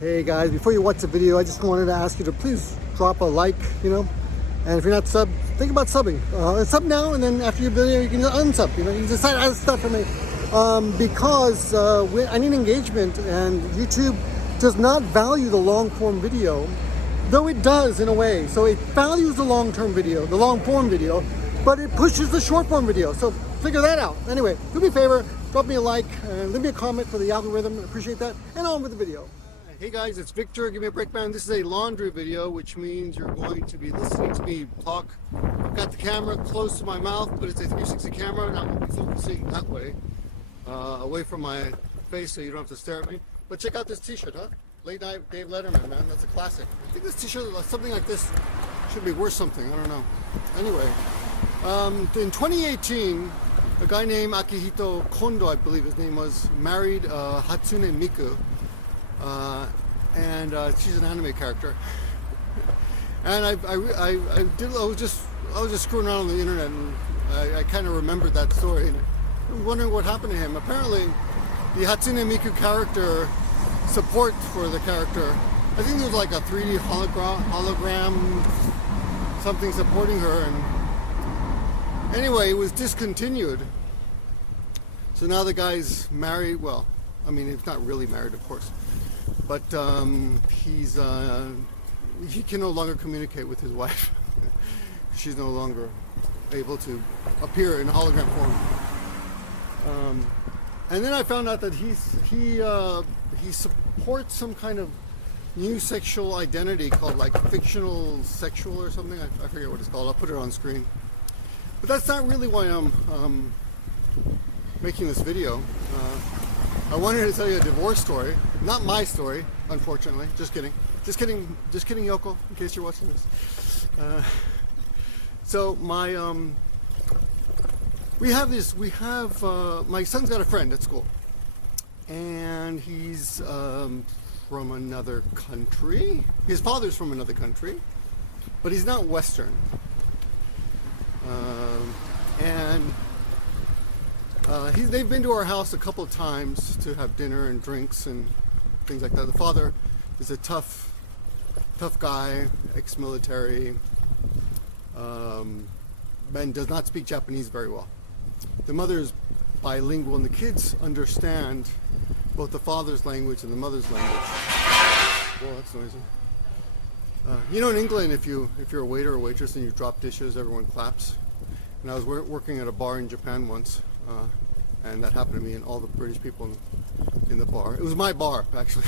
Hey guys, before you watch the video, I just wanted to ask you to please drop a like, and if you're not subbed, think about subbing. Sub now, and then after your video, you can unsub. You can decide other stuff for me, because I need engagement, and YouTube does not value the long form video, though it does in a way. So it values the long form video, but it pushes the short form video. So figure that out. Anyway, do me a favor, drop me a like, and leave me a comment for the algorithm. I appreciate that. And on with the video. Hey guys, it's Victor, Gimmeabreakman. This is a laundry video, which means you're going to be listening to me talk. I've got the camera close to my mouth, but it's a 360 camera, and I will be focusing that way, away from my face, so you don't have to stare at me. But check out this t-shirt, huh? Late Night Dave Letterman, man, that's a classic. I think this t-shirt, something like this, should be worth something, I don't know. Anyway, in 2018, a guy named Akihikokondo, I believe his name was, married Hatsunemiku. And she's an anime character, and I was just screwing around on the internet, and I kind of remembered that story, and I'm wondering what happened to him. Apparently, the Hatsunemiku character support for the character, I think there was like a 3D hologram, something supporting her, and anyway, it was discontinued. So now the guy's married. Well, I mean, he's not really married, of course. But he can no longer communicate with his wife. She's no longer able to appear in hologram form. And then I found out that he supports some kind of new sexual identity called like fictional sexual or something. I forget what it's called. I'll put it on screen. But that's not really why I'm making this video. I wanted to tell you a divorce story, not my story, unfortunately. Just kidding, Yoko, in case you're watching this. So my my son's got a friend at school, and he's from another country. His father's from another country, but he's not Western, and. They've been to our house a couple of times to have dinner and drinks and things like that. The father is a tough guy, ex-military, and does not speak Japanese very well. The mother is bilingual, and the kids understand both the father's language and the mother's language. Whoa, that's noisy. In England, if you're a waiter or waitress and you drop dishes, everyone claps. And I was working at a bar in Japan once. And that happened to me and all the British people in the bar. It was my bar, actually.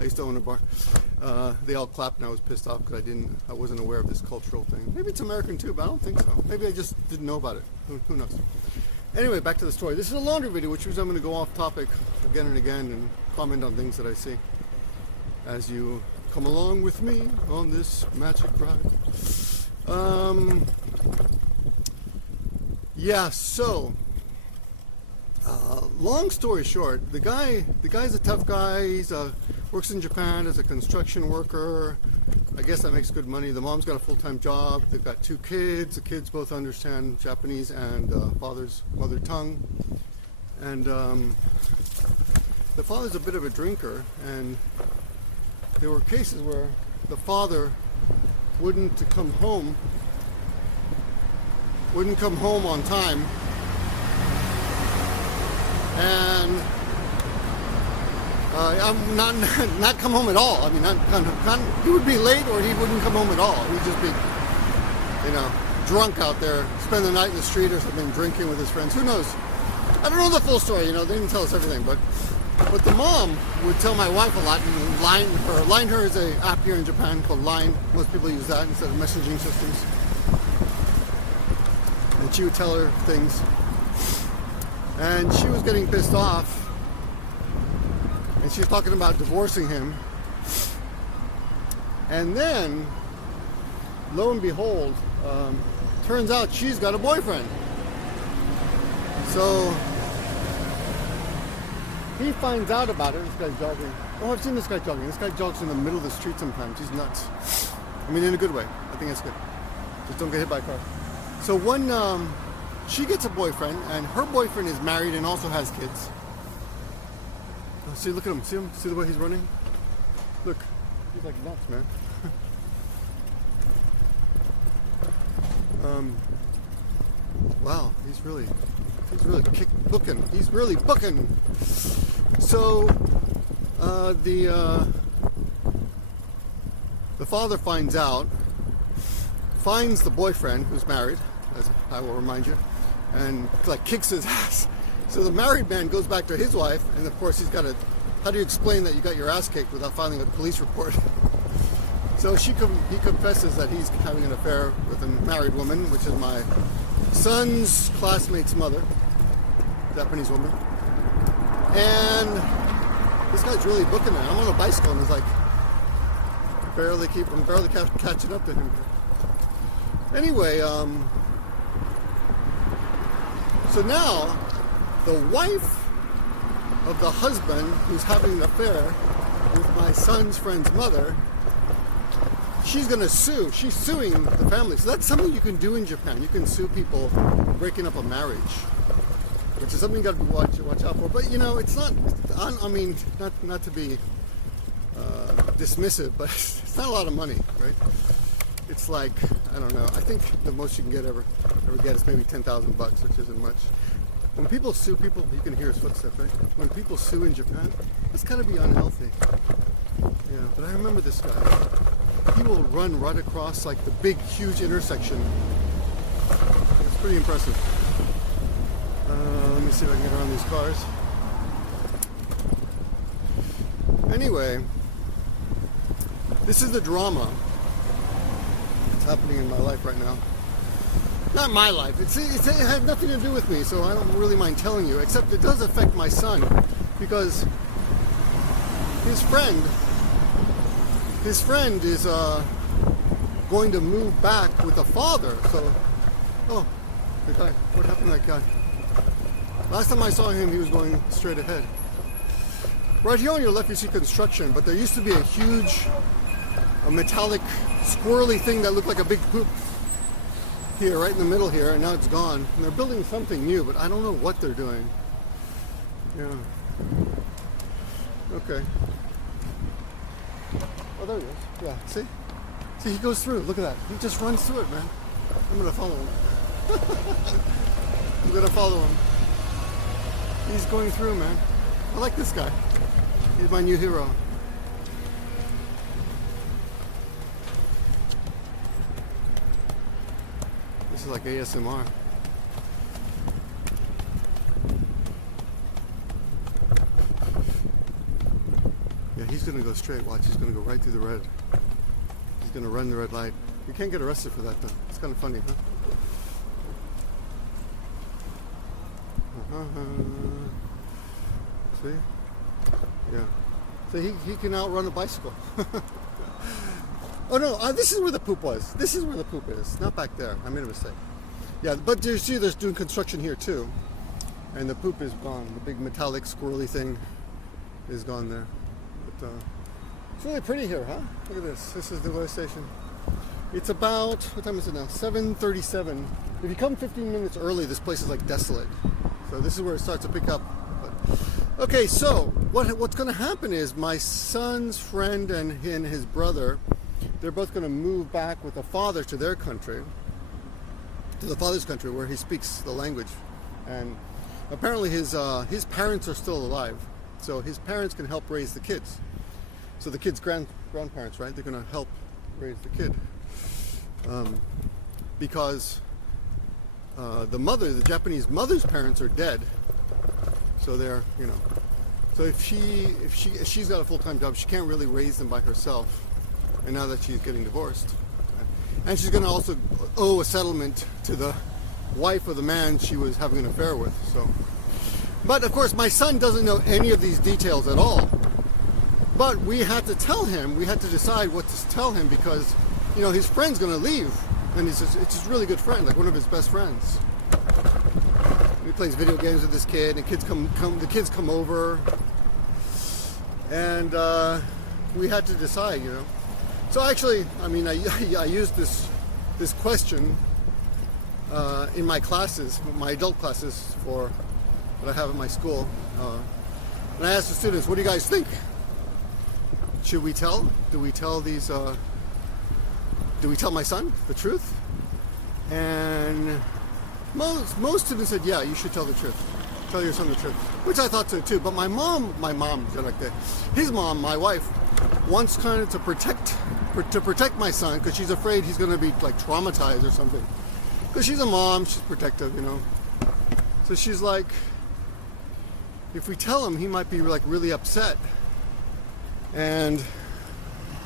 I used to own a bar. They all clapped, and I was pissed off because I wasn't aware of this cultural thing. Maybe it's American too, but I don't think so. Maybe I just didn't know about it. Who knows? Anyway, back to the story. This is a laundry video, which means I'm going to go off topic again and again and comment on things that I see as you come along with me on this magic ride. Yeah, so. Long story short, the guy's a tough guy. He's works in Japan as a construction worker. I guess that makes good money. The mom's got a full-time job. They've got 2 kids. The kids both understand Japanese and father's mother tongue. And the father's a bit of a drinker, and there were cases where the father wouldn't come home on time. And I'm not come home at all. I mean, he would be late, or he wouldn't come home at all. He'd just be, drunk out there, spend the night in the street or something, drinking with his friends. Who knows? I don't know the full story. They didn't tell us everything, but the mom would tell my wife a lot. And Line her is an app here in Japan called Line. Most people use that instead of messaging systems. And she would tell her things. And she was getting pissed off, and she was talking about divorcing him. And then, lo and behold, turns out she's got a boyfriend. So he finds out about it. This guy's jogging. Oh, I've seen this guy jogging. This guy jogs in the middle of the street sometimes. He's nuts. I mean, in a good way. I think it's good. Just don't get hit by a car. So she gets a boyfriend, and her boyfriend is married and also has kids. Oh, see, look at him. See him? See the way he's running? Look, he's like nuts, man. Wow, he's really booking. He's really booking. So the father finds the boyfriend who's married, as I will remind you, and like kicks his ass. So the married man goes back to his wife, and of course he's got to. How do you explain that you got your ass kicked without filing a police report? So he confesses that he's having an affair with a married woman, which is my son's classmate's mother, Japanese woman. And this guy's really booking it. I'm on a bicycle and he's like, I'm barely catching up to him. Anyway, so now the wife of the husband who's having an affair with my son's friend's mother, she's gonna sue. She's suing the family. So that's something you can do in Japan. You can sue people for breaking up a marriage, which is something you gotta watch out for. But you know, it's not. I mean, not to be dismissive, but it's not a lot of money, right? It's like, I don't know. I think the most you can ever get is maybe $10,000 bucks, which isn't much. When people sue people, you can hear his footsteps, right? When people sue in Japan, it's gotta be unhealthy. Yeah, but I remember this guy. He will run right across like the big, huge intersection. It's pretty impressive. Let me see if I can get around these cars. Anyway, this is the drama that's happening in my life right now. Not my life. It has nothing to do with me, so I don't really mind telling you. Except it does affect my son, because his friend is going to move back with the father. So, oh, the guy. What happened to that guy? Last time I saw him, he was going straight ahead. Right here on your left, you see construction, but there used to be a huge, metallic, squirrely thing that looked like a big poop here, right in the middle here, and now it's gone. And they're building something new, but I don't know what they're doing. Yeah. Okay. Oh, there he is. Yeah, see? See, he goes through. Look at that. He just runs through it, man. I'm going to follow him. I'm going to follow him. He's going through, man. I like this guy. He's my new hero. This is like ASMR. Yeah, he's going to go straight. Watch, he's going to go right through the red. He's going to run the red light. You can't get arrested for that, though. It's kind of funny, huh? See? Yeah. So he can outrun a bicycle. Oh no, this is where the poop was. This is where the poop is, not back there. I made a mistake. Yeah, but you see there's doing construction here too. And the poop is gone. The big metallic squirrely thing is gone there. But, it's really pretty here, huh? Look at this. This is the Nagoya station. It's about, what time is it now? 7:37. If you come 15 minutes early, this place is like desolate. So this is where it starts to pick up. But, okay, so what's going to happen is my son's friend and his brother, they're both going to move back with the father to their country, to the father's country where he speaks the language. And apparently his parents are still alive. So his parents can help raise the kids. So the kid's grandparents, right? They're going to help raise the kid. Because the Japanese mother's parents are dead. So they're, you know, so if she's got a full-time job, she can't really raise them by herself. And now that she's getting divorced, and she's going to also owe a settlement to the wife of the man she was having an affair with. So, but of course, my son doesn't know any of these details at all. But we had to tell him. We had to decide what to tell him because, you know, his friend's going to leave, and it's his really good friend, like one of his best friends. He plays video games with this kid, and the kids come over, and we had to decide, you know. So actually, I mean, I used this question in my classes, my adult classes that I have at my school, and I asked the students, "What do you guys think?" should we tell? Do we tell these? Do we tell my son the truth? And most students said, yeah, you should tell the truth. Tell your son the truth, which I thought so too. But my mom, like that. His mom, my wife, wants kind of to protect my son because she's afraid he's going to be like traumatized or something. Because she's a mom, she's protective, you know. So she's like, if we tell him, he might be like really upset, and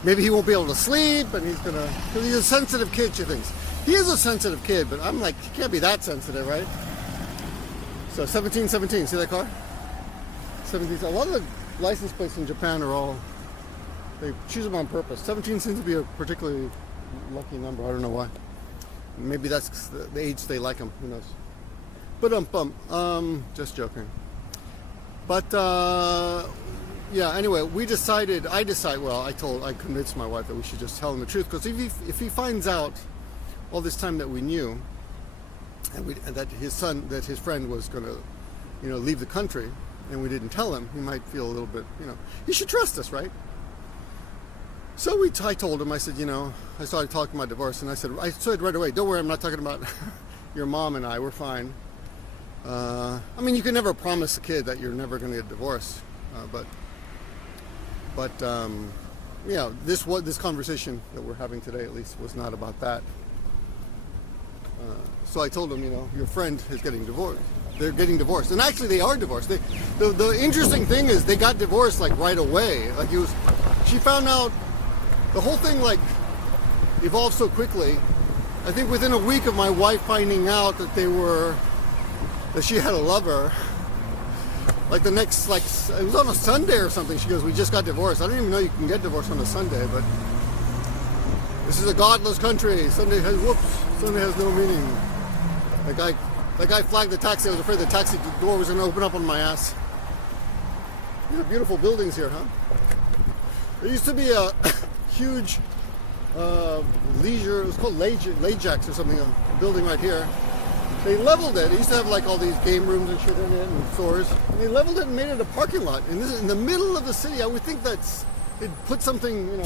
maybe he won't be able to sleep, and because he's a sensitive kid, she thinks. He is a sensitive kid, but I'm like, he can't be that sensitive, right? So 1717, see that car? 17. A lot of the license plates in Japan are all, they choose them on purpose. 17 seems to be a particularly lucky number. I don't know why. Maybe that's the age they like them. Who knows? But just joking. But yeah. Anyway, I convinced my wife that we should just tell him the truth, because if he finds out all this time that we knew, and that his friend was going to, leave the country, and we didn't tell him, he might feel a little bit, he should trust us, right? So I told him, I said, I started talking about divorce, and I said right away, don't worry, I'm not talking about your mom and I, we're fine. I mean, you can never promise a kid that you're never going to get divorced, but this conversation that we're having today, at least, was not about that. So I told him, your friend is getting divorced. They're getting divorced, and actually they are divorced. The interesting thing is they got divorced like right away. Like she found out. The whole thing like evolved so quickly. I think within a week of my wife finding out that she had a lover, like the next, it was on a Sunday or something, she goes, we just got divorced. I don't even know you can get divorced on a Sunday, but this is a godless country. Sunday has no meaning. That guy flagged the taxi. I was afraid the taxi door was going to open up on my ass. These are beautiful buildings here, huh? There used to be a huge it was called Lajax or something, a building right here. They leveled it. It used to have like all these game rooms and shit in it and stores. And they leveled it and made it a parking lot. And this is in the middle of the city. I would think it put something,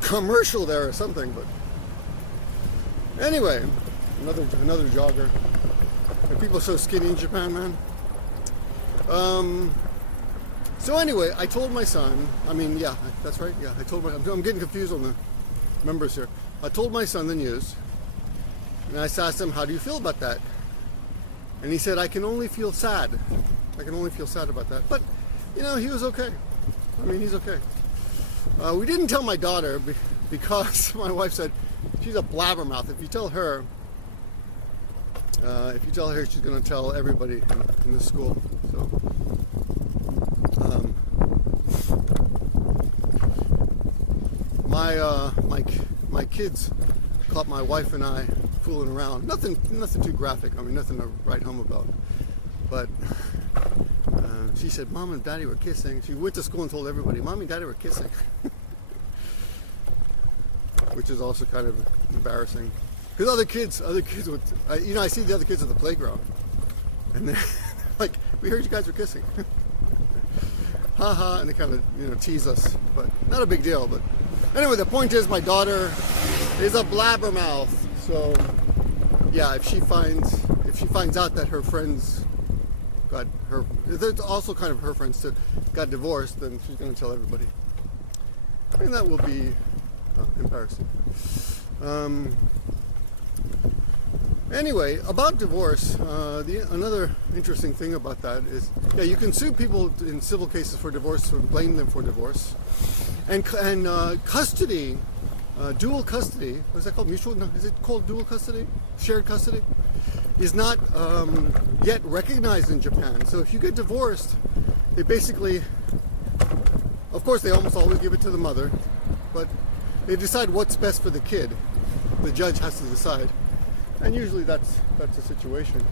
commercial there or something. But anyway, another jogger. Are people so skinny in Japan, man? So anyway, I told my son, yeah, that's right, yeah, I'm getting confused on the numbers here. I told my son the news, and I asked him, how do you feel about that? And he said, I can only feel sad. I can only feel sad about that. But, he was okay. He's okay. We didn't tell my daughter because my wife said, she's a blabbermouth. If you tell her, she's going to tell everybody in the school. So. My kids caught my wife and I fooling around. Nothing too graphic. Nothing to write home about. But she said, Mom and Daddy were kissing. She went to school and told everybody, Mom and Daddy were kissing. Which is also kind of embarrassing. Because other kids would, I see the other kids at the playground, and they're like, we heard you guys were kissing. Haha, and they kind of, tease us, but not a big deal. But anyway, the point is, my daughter is a blabbermouth. So yeah, if she finds out that her friends there's also kind of her friends too, got divorced, then she's going to tell everybody, and that will be embarrassing. Anyway, about divorce, another interesting thing about that is, you can sue people in civil cases for divorce or blame them for divorce, and custody, dual custody. What is that called? Mutual? No, is it called dual custody? Shared custody is not yet recognized in Japan. So if you get divorced, they basically, of course, they almost always give it to the mother, but they decide what's best for the kid. The judge has to decide. And usually that's the situation.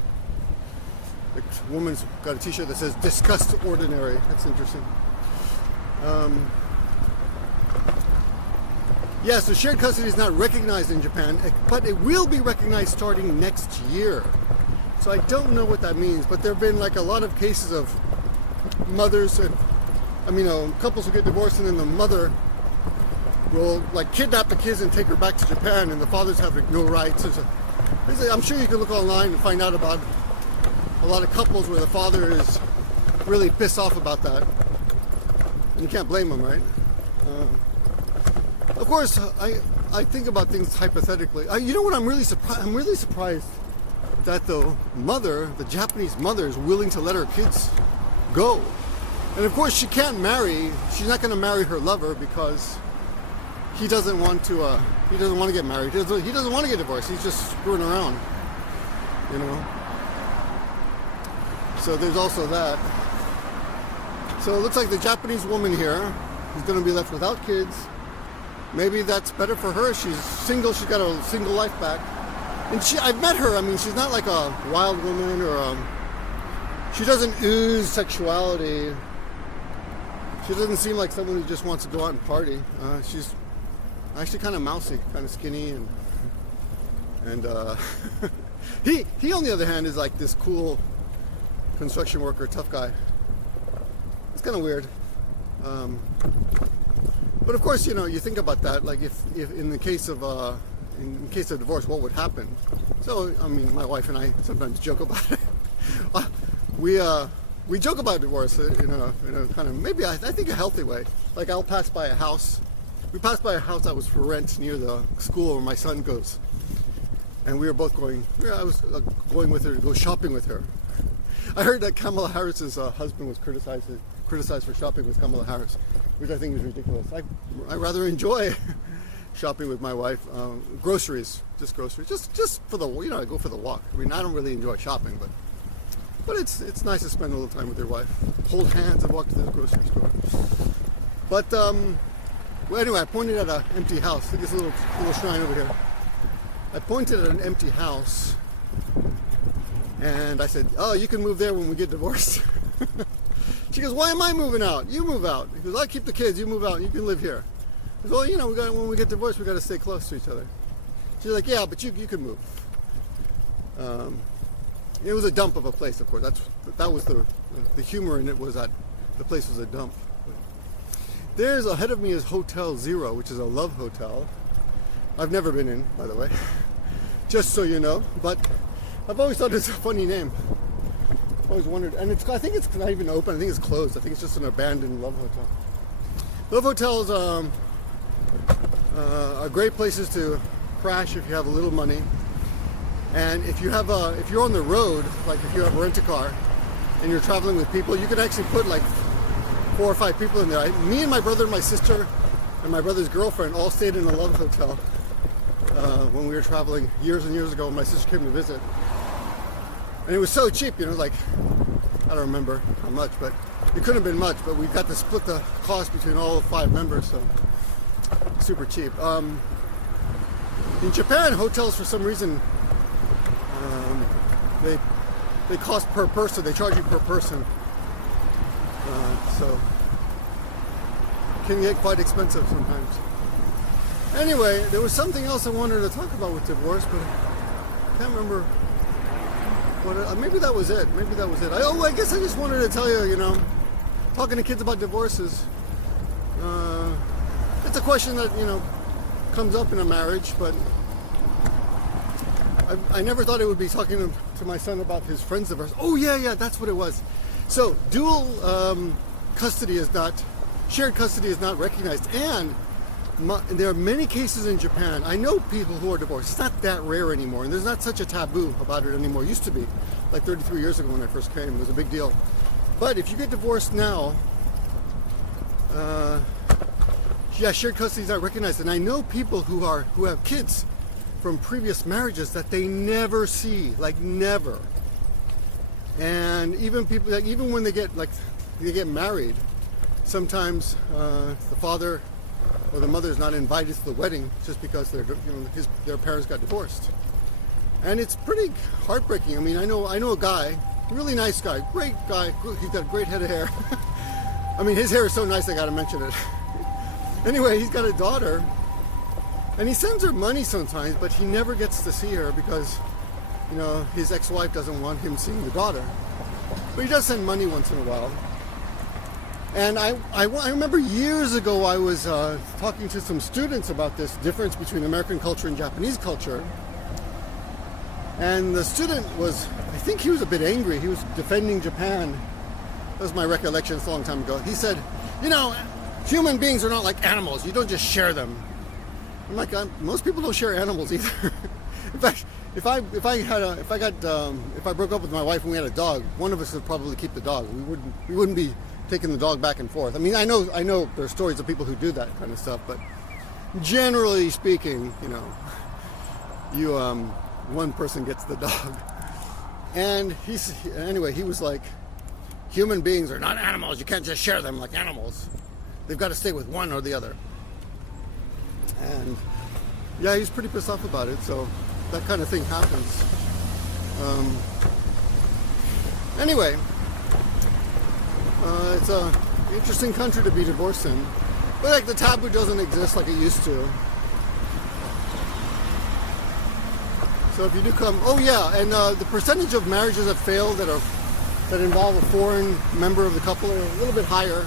The woman's got a t-shirt that says "Disgust ordinary." That's interesting. So shared custody is not recognized in Japan, but it will be recognized starting next year. So I don't know what that means, but there have been like a lot of cases of mothers couples who get divorced and then the mother will like kidnap the kids and take her back to Japan, and the fathers have like, no rights. I'm sure you can look online and find out about a lot of couples where the father is really pissed off about that, and you can't blame them, right? Of course, I think about things hypothetically. You know what? I'm really surprised that the Japanese mother, is willing to let her kids go. And of course, she can't marry. She's not going to marry her lover because he doesn't want to. He doesn't want to get married. He doesn't want to get divorced. He's just screwing around, you know. So there's also that. So it looks like the Japanese woman here is going to be left without kids. Maybe that's better for her. She's single. She's got a single life back. And I've met her. I mean, she's not like a wild woman or she doesn't ooze sexuality. She doesn't seem like someone who just wants to go out and party. She's actually kind of mousy, kind of skinny, and he on the other hand is like this cool construction worker, tough guy. It's kind of weird. But of course, you know, you think about that, like if in the case of divorce, what would happen? So, I mean, my wife and I sometimes joke about it. We joke about divorce in a kind of, maybe I think a healthy way. Like I'll pass by a house. We passed by a house that was for rent near the school where my son goes. And we were both going, I was going with her to go shopping with her. I heard that Kamala Harris's husband was criticized for shopping with Kamala Harris, which I think is ridiculous. I rather enjoy shopping with my wife. Groceries, just for the, you know, I go for the walk. I mean, I don't really enjoy shopping, but it's nice to spend a little time with your wife. Hold hands and walk to the grocery store. But well, anyway, I pointed at an empty house. Look at this little shrine over here. I pointed at an empty house, and I said, "Oh, you can move there when we get divorced." She goes, "Why am I moving out? You move out." He goes, "I keep the kids. You move out. You can live here." I go, "Well, you know, when we get divorced, we got to stay close to each other." She's like, "Yeah, but you can move." It was a dump of a place, of course. That was the humor in it, was that the place was a dump. There's ahead of me is Hotel Zero, which is a love hotel. I've never been in, by the way, just so you know. But I've always thought it's a funny name. I've always wondered, and I think it's not even open. I think it's closed. I think it's just an abandoned love hotel. Love hotels are great places to crash if you have a little money. And if you're on the road, like if you have a rent-a-car and you're traveling with people, you can actually put like 4 or 5 people in there. Me and my brother and my sister and my brother's girlfriend all stayed in a love hotel when we were traveling years and years ago when my sister came to visit. And it was so cheap, you know, like, I don't remember how much, but it couldn't have been much, but we got to split the cost between all 5 members, so super cheap. In Japan, hotels for some reason, they cost per person. They charge you per person, so it can get quite expensive sometimes. Anyway, there was something else I wanted to talk about with divorce, but I can't remember what. Maybe that was it. I guess I just wanted to tell you, you know, talking to kids about divorces. It's a question that, you know, comes up in a marriage, but I never thought it would be talking to my son about his friend's divorce. Oh yeah, that's what it was. So dual shared custody is not recognized, and there are many cases in Japan. I know people who are divorced. It's not that rare anymore, and there's not such a taboo about it anymore. It used to be, like 33 years ago when I first came, it was a big deal. But if you get divorced now, shared custody is not recognized, and I know people who have kids from previous marriages that they never see, like never. And even people, like, even when they get married, sometimes the father or the mother is not invited to the wedding just because their parents got divorced. And it's pretty heartbreaking. I mean, I know a guy, really nice guy, great guy. He's got a great head of hair. I mean, his hair is so nice I got to mention it. Anyway, he's got a daughter. And he sends her money sometimes, but he never gets to see her because, you know, his ex-wife doesn't want him seeing the daughter. But he does send money once in a while. And I remember years ago I was talking to some students about this difference between American culture and Japanese culture. And the student was, I think he was a bit angry. He was defending Japan. That was my recollection, it's a long time ago. He said, you know, human beings are not like animals. You don't just share them. I'm like, most people don't share animals either. In fact, if I broke up with my wife and we had a dog, one of us would probably keep the dog. We wouldn't be taking the dog back and forth. I mean, I know there are stories of people who do that kind of stuff, but generally speaking, you know, one person gets the dog. And he was like, human beings are not animals. You can't just share them like animals. They've got to stay with one or the other. And yeah, he's pretty pissed off about it. So that kind of thing happens. Anyway, it's an interesting country to be divorced in. But like the taboo doesn't exist like it used to. So if you do come, oh yeah, and the percentage of marriages that fail that involve a foreign member of the couple are a little bit higher.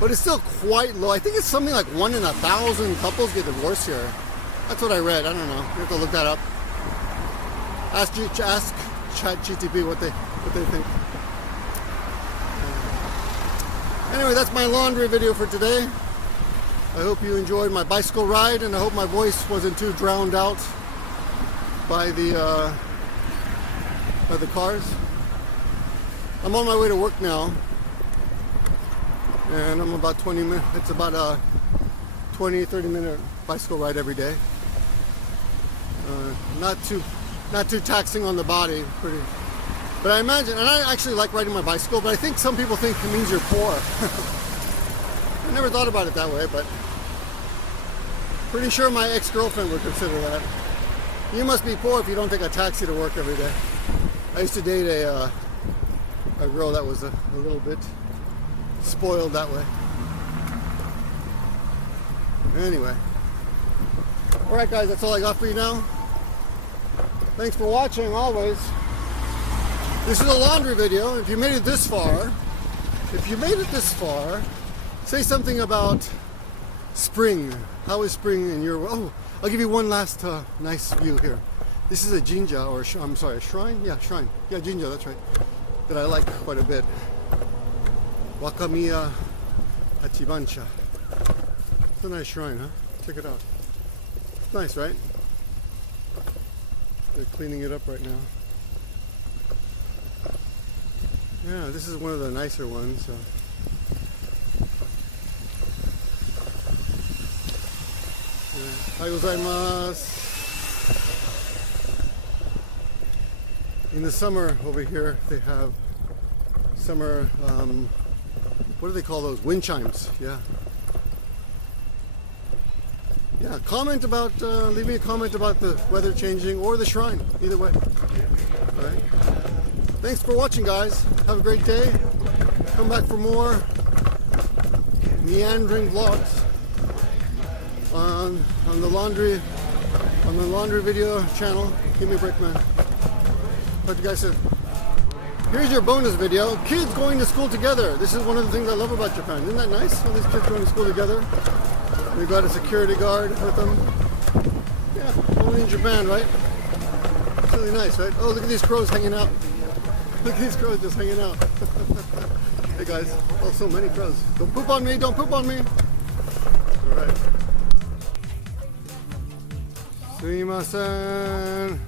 But it's still quite low. I think it's something like 1 in 1,000 couples get divorced here. That's what I read. I don't know. You have to look that up. Ask ChatGTP what they think. Anyway, that's my laundry video for today. I hope you enjoyed my bicycle ride, and I hope my voice wasn't too drowned out by the cars. I'm on my way to work now, and I'm about 20 minutes. It's about a 20-30 minute bicycle ride every day. Not too taxing on the body, pretty. But I imagine, and I actually like riding my bicycle, but I think some people think it means you're poor. I never thought about it that way, but pretty sure my ex-girlfriend would consider that. You must be poor if you don't take a taxi to work every day. I used to date a girl that was a little bit spoiled that way. Anyway. Alright guys, that's all I got for you now. Thanks for watching, always. This is a laundry video. If you made it this far, say something about spring. How is spring in your... Oh, I'll give you one last nice view here. This is a jinja, or I'm sorry, a shrine? Yeah, shrine. Yeah, jinja, that's right. That I like quite a bit. Wakamiya Hachibansha. It's a nice shrine, huh? Check it out. It's nice, right? They're cleaning it up right now. Yeah, this is one of the nicer ones. So. Ohayou. In the summer over here, they have summer, what do they call those? Wind chimes, yeah. Yeah, comment about, leave me a comment about the weather changing or the shrine, either way. All right. Thanks for watching, guys. Have a great day. Come back for more meandering vlogs on the laundry video channel, Gimmeabreakman. Talk to you guys soon. Here's your bonus video. Kids going to school together. This is one of the things I love about Japan. Isn't that nice? All these kids going to school together. They've got a security guard with them. Yeah, only in Japan, right? It's really nice, right? Oh, look at these crows hanging out. Look at these crows just hanging out. Hey guys, oh, so many crows. Don't poop on me, don't poop on me. All right. Sumimasen.